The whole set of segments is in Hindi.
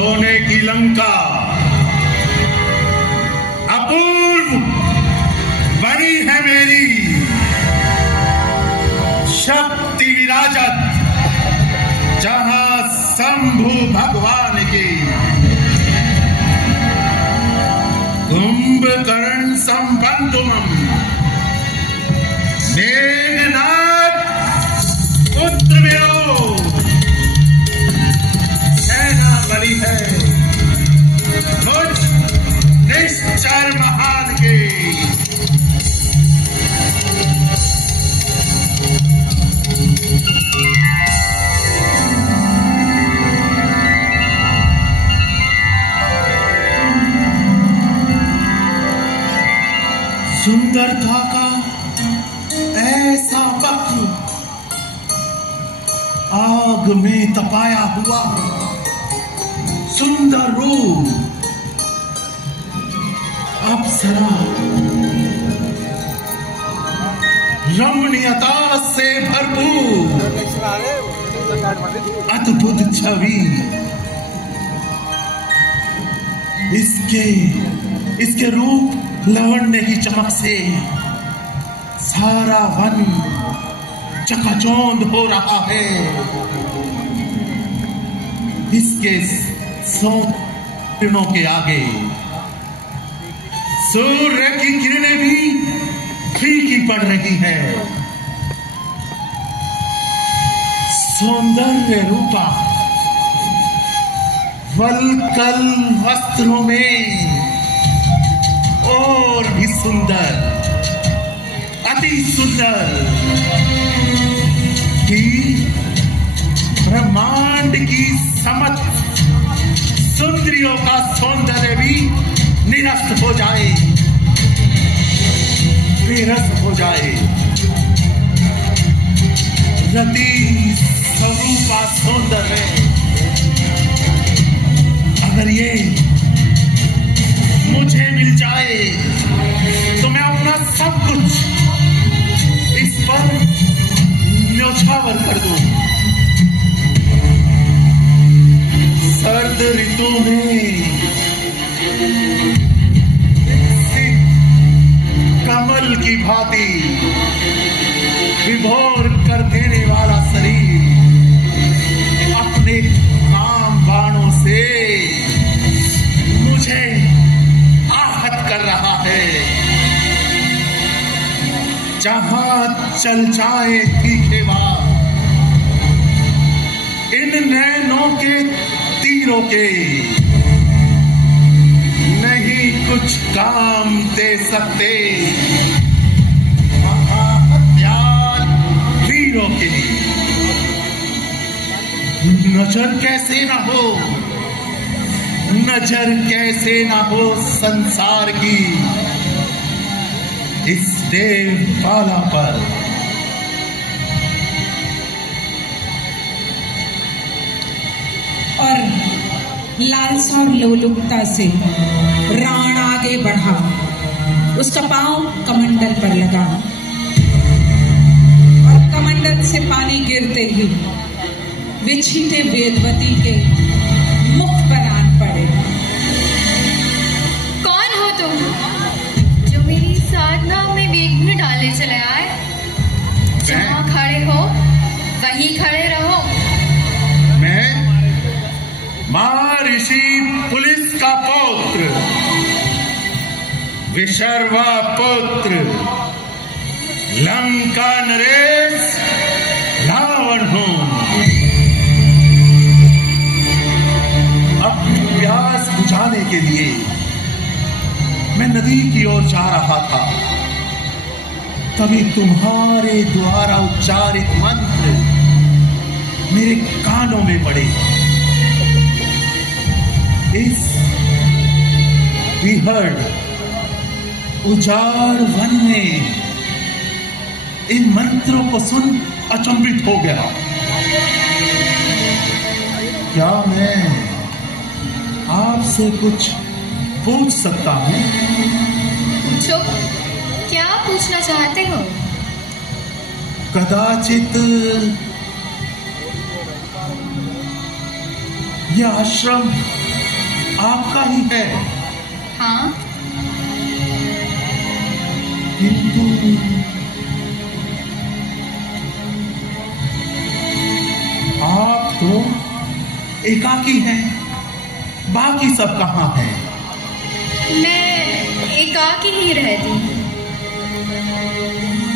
सोने की लंका अपूर्व बनी है मेरी, शक्ति विराजत जहां शंभु भगवान की। कुंभकर्ण संबंधुमं मेघनाद पुत्र मेरो, सेना बली है मुझ निश्चर महान की। सुंदरता का ऐसा वक्र, आग में तपाया हुआ सुंदर रूप, अप्सरा रमणीयता से भरपूर अद्भुत छवि। इसके रूप लावण्य की चमक से सारा वन चकाचौंध हो रहा है। इसके किरणों के आगे सूर्य की किरणें भी फीकी पड़ रही है। सौंदर्य रूपा वल्कल वस्त्रों में और भी सुंदर, अति सुंदर कि ब्रह्मांड की समस्त सुंदरियों का सौंदर्य भी निरस्त हो जाए, बेरस हो जाए। रति स्वरूपा सौंदर्य, अगर ये मुझे मिल जाए तो मैं अपना सब कुछ इस पर न्यौछावर कर दूं। सर्द ऋतु में कमल की भांति विभोर कर देने वाला शरीर अपने काम बाणों से मुझे आहत कर रहा है। जहां चल जाए तीखे वार इन नैनों के तीरों के, नहीं कुछ काम दे सकते महाहत्यार वीरों के। नजर कैसे ना हो, नजर कैसे ना हो संसार की इस देवबाला पर। और लालसा और लोलुपता से राण आगे बढ़ा, उसका पांव कमंडल पर लगा और कमंडल से पानी गिरते ही विछीटे वेदवती के मुख पर आन पड़े। कौन हो तुम जो मेरी साधना में विघ्न डाले चले आए? जहाँ खड़े हो वहीं खड़े रहो। मैं महर्षि पुलिस का पौत्र, विशर्वा पुत्र, लंका नरेश रावण हूं। अपनी प्यास बुझाने के लिए मैं नदी की ओर जा रहा था, तभी तुम्हारे द्वारा उच्चारित मंत्र मेरे कानों में पड़े। इस विहड़ उजाड़ वन में इन मंत्रों को सुन अचंभित हो गया। क्या मैं आपसे कुछ पूछ सकता हूँ? पूछो, क्या पूछना चाहते हो? कदाचित यह आश्रम आपका ही है। हाँ, किंतु आप तो एकाकी हैं, बाकी सब कहाँ हैं? मैं एकाकी ही रहती हूँ।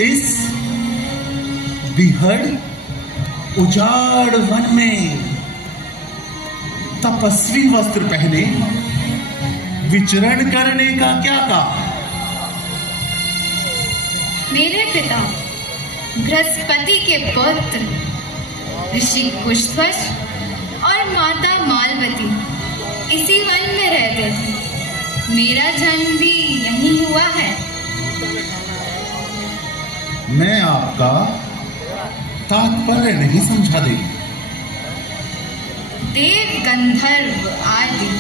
इस बिहड़ उजाड़ वन में तपस्वी वस्त्र पहने विचरण करने का क्या काम? मेरे पिता बृहस्पति के पुत्र ऋषि कुशध्वज और माता मालवती इसी वन में रहते थे। मेरा जन्म भी यहीं हुआ है। मैं आपका तात्पर्य नहीं समझा दे। देव गंधर्व आदि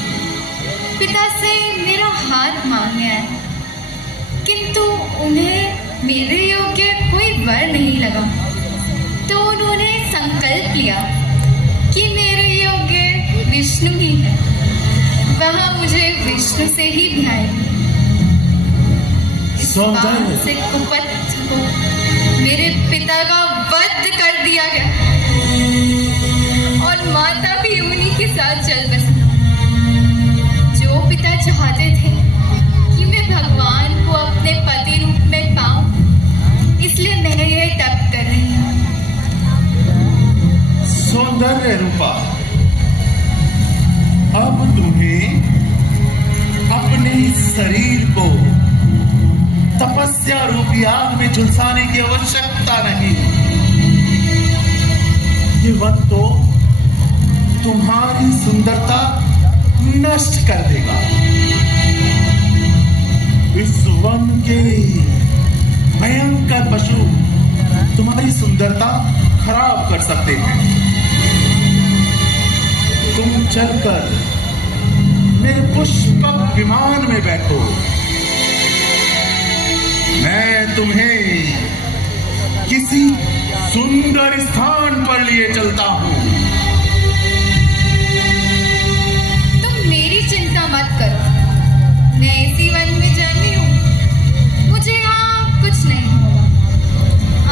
पिता से मेरा हाथ मांगने आए, किंतु उन्हें मेरे योग्य कोई वर नहीं लगा, तो उन्होंने संकल्प लिया कि मेरे योग्य विष्णु ही है, वह मुझे विष्णु से ही ब्याहेगी। इस बात से कुपित हो मेरे पिता का वध कर दिया गया और माता भी उन्हीं के साथ चल बसी। जो पिता चाहते थे कि मैं भगवान को अपने पति रूप में पाऊं, इसलिए मैं यह तप कर रही हूँ। सौंदर्य रूपा, अब तुम्हें अपने शरीर को तपस्या रूपी आग में झुलसाने की आवश्यकता नहीं। ये वन तो तुम्हारी सुंदरता नष्ट कर देगा। इस वन के भयंकर पशु तुम्हारी सुंदरता खराब कर सकते हैं। तुम चलकर मेरे पुष्पक विमान में बैठो, मैं तुम्हें किसी सुंदर स्थान पर लिए चलता हूं। तुम मेरी चिंता मत करो, मैं इसी वन में जन्मी हूँ, मुझे यहाँ कुछ नहीं होगा।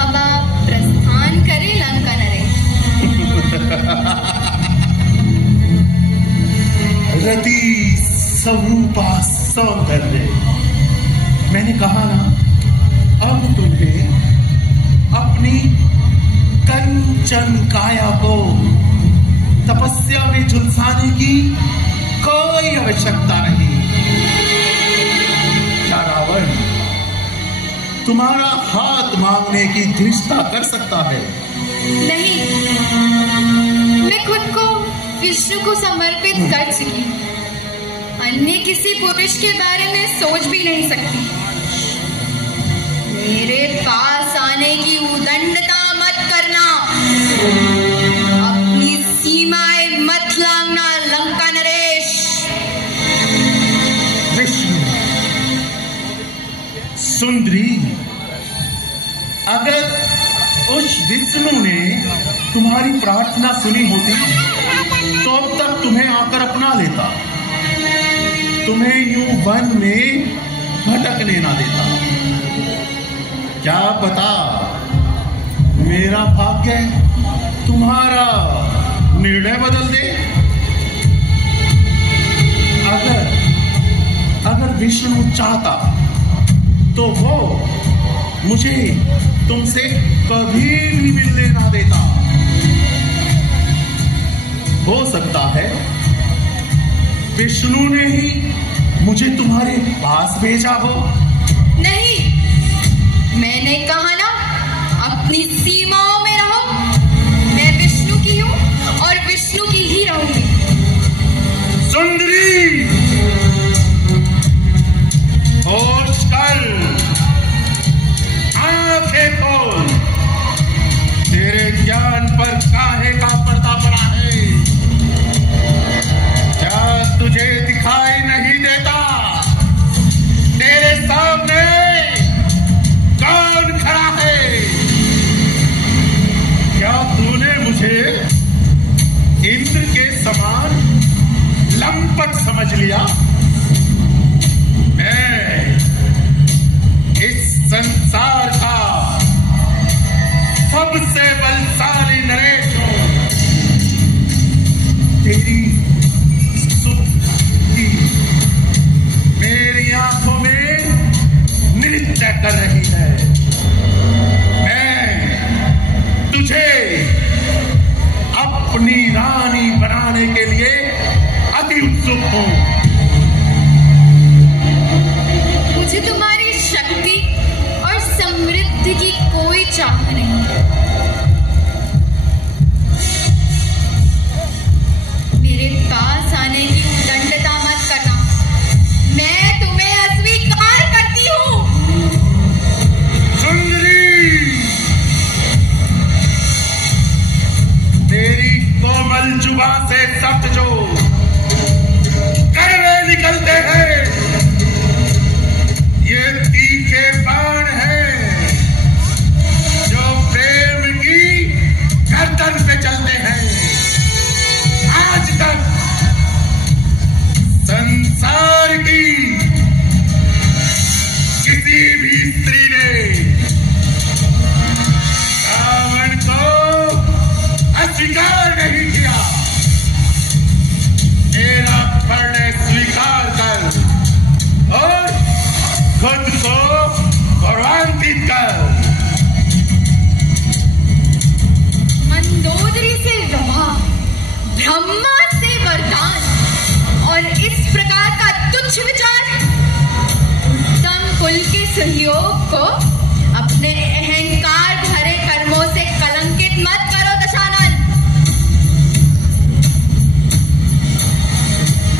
अब आप प्रस्थान करें लंका नरेश। रति स्वरूपा सौंदर्य, मैंने कहा ना, अब तुम्हें अपनी कंचन काया को तपस्या में झुलसाने की कोई आवश्यकता नहीं। क्या रावण तुम्हारा हाथ मांगने की धृष्टता कर सकता है? नहीं, मैं खुद को विष्णु को समर्पित कर चुकी हूँ, अन्य किसी पुरुष के बारे में सोच भी नहीं सकती। मेरे पास आने की उदंडता मत करना, अपनी सीमाएं मत लांघना लंका नरेश। विष्णु सुंदरी, अगर उस विष्णु ने तुम्हारी प्रार्थना सुनी होती तो अब तक तुम्हें आकर अपना लेता, तुम्हें यूं वन में भटकने ना देता। क्या पता मेरा भाग्य तुम्हारा निर्णय बदल दे। अगर विष्णु चाहता तो वो मुझे तुमसे कभी भी मिलने ना देता। हो सकता है विष्णु ने ही मुझे तुम्हारे पास भेजा हो। नहीं, मैंने कहा ना, अपनी सीमाओं में रहो। मैं विष्णु की हूँ और विष्णु की ही रहूंगी। सुंदरी, होश कर, आंखें खोल, तेरे ज्ञान पर काहे का पर्दा पड़ा है? क्या तुझे दिखाई नहीं देता तेरे सामने कौन खड़ा है? क्या तूने मुझे इंद्र के समान लंपट समझ लिया? मैं इस संसार का सबसे बलशाली नरेश हूं। तेरी सुख की मेरी आंखों में नृत्य कर रही है। मैं तुझे अपनी रानी बनाने के लिए अति उत्सुक हूं। मुझे तुम्हारी शक्ति और समृद्धि की कोई चाह नहीं। मेरे पास आने की उद्दंडता मत करना। मैं तुम्हें अस्वीकार करती हूँ। सुंदरी, तेरी कोमल जुबान से शब्द जो कड़वे निकलते हैं, ये तीखे बाण हैं जो प्रेम की गर्दन पे चलते हैं। आज तक संसार की किसी भी स्त्री ने रावण को अस्वीकार नहीं किया। मेरा प्रणय स्वीकार कर और खुद को गौरवान्वित कर। मंदोदरी से विवाह, ब्रह्मा से वरदान और इस प्रकार का तुच्छ विचार उत्तम कुल के सहयोग को अपने अहंकार भरे कर्मों से कलंकित मत करो दशानन।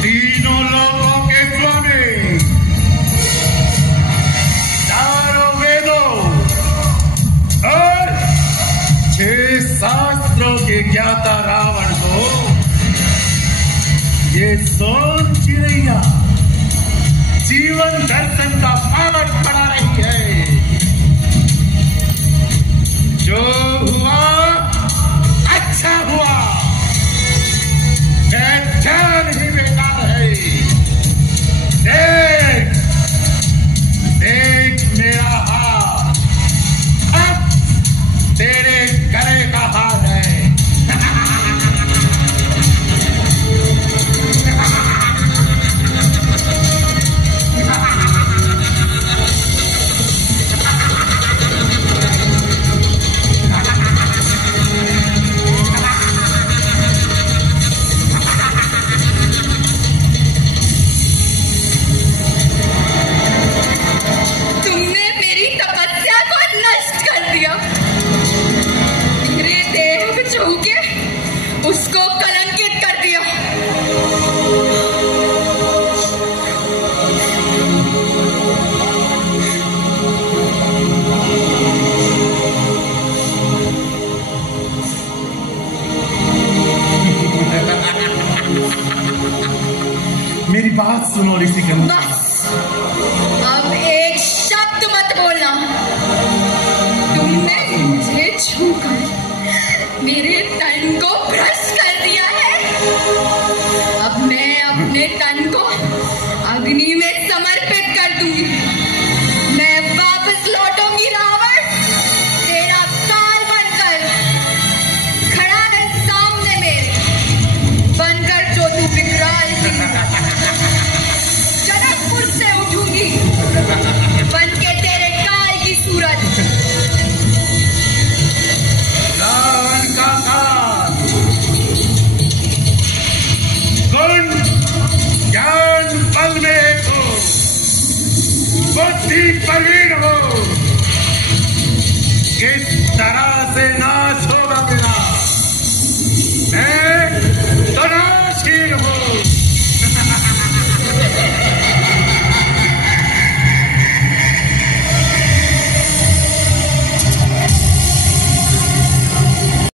तीनों लोगों के स्वामी, चारों वेदों और 6 शास्त्रों के ज्ञाता रावण को ये सोन चिड़ैया जीवन दर्शन का पाठ पढ़ा रही है। जो हुआ अच्छा हुआ, ध्यान ही बेकार है। देख देख मेरा हाथ अब तेरे गले का हाथ है। उसको कलंकित कर दिया। मेरी बात सुनो ऋषिकन्या। बस अब एक शब्द मत बोलना। तुमने मुझे छूकर मेरे